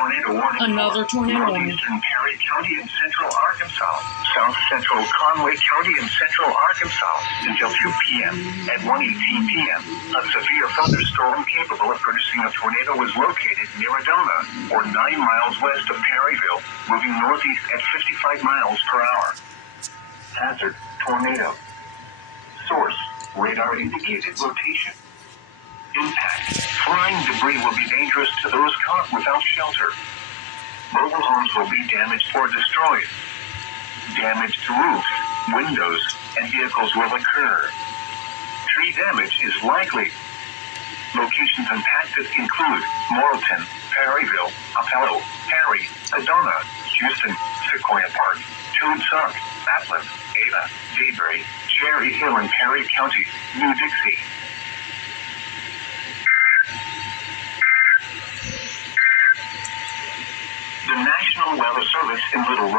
tornado warning. Another tornado warning. Northeastern Perry County in central Arkansas. South central Conway County in central Arkansas until 2 p.m. At 1:18 p.m., a severe thunderstorm capable of producing a tornado was located near Adona, or 9 miles west of Perryville, moving northeast at 55 miles per hour. Hazard: tornado. Source: radar indicated rotation. Impact: flying debris will be dangerous to those caught without shelter. Mobile homes will be damaged or destroyed. Damage to roofs, windows, and vehicles will occur. Tree damage is likely. Locations impacted include Morrilton, Perryville, Apello, Perry, Adona, Houston, Sequoia Park, Toonsuck, Atlas, Ada, Daybury, Cherry Hill in Perry County, New Dixie. The National Weather Service in Little Rock